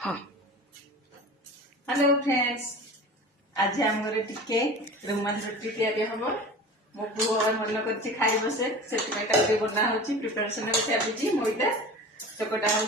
हाँ hello friends आज आम घरे टिके रुमाल रोटी तैयारी हम मो पु मन कर खाई बसे से बना हो प्रिपेरेसन चलती मैदा चकटा हो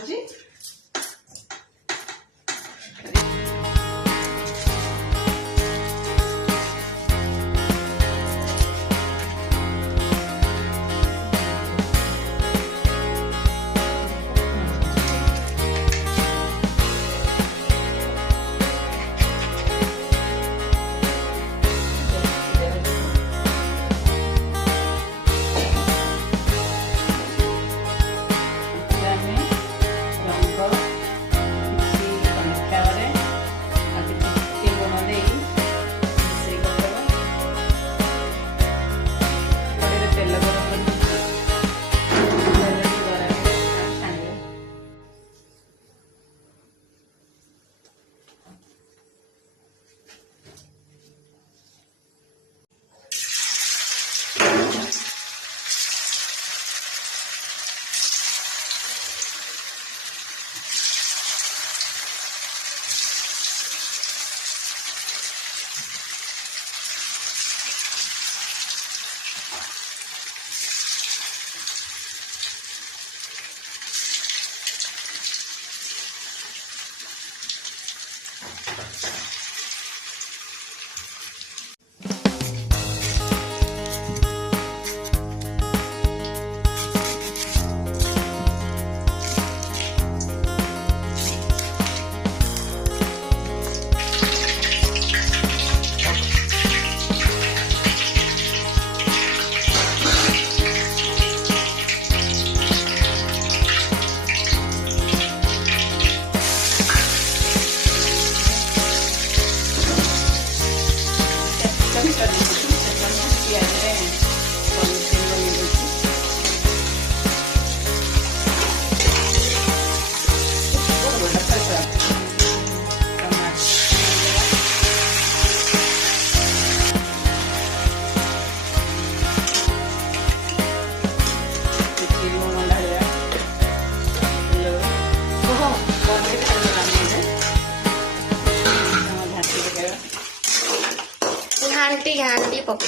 घाटी पक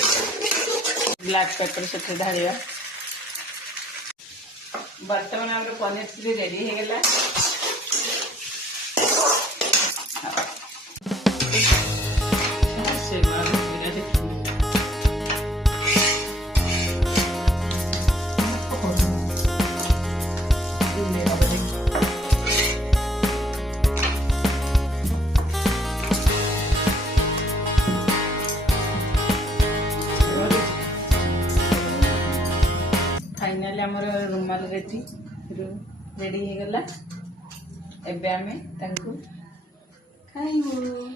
ब्लैक पेपर से ढालिया बर्तमान आम पनीर चिली रेडी हो गला फाइनाली आमर रुमाल रेडी हो गला एबे आमे तांको खाइबो।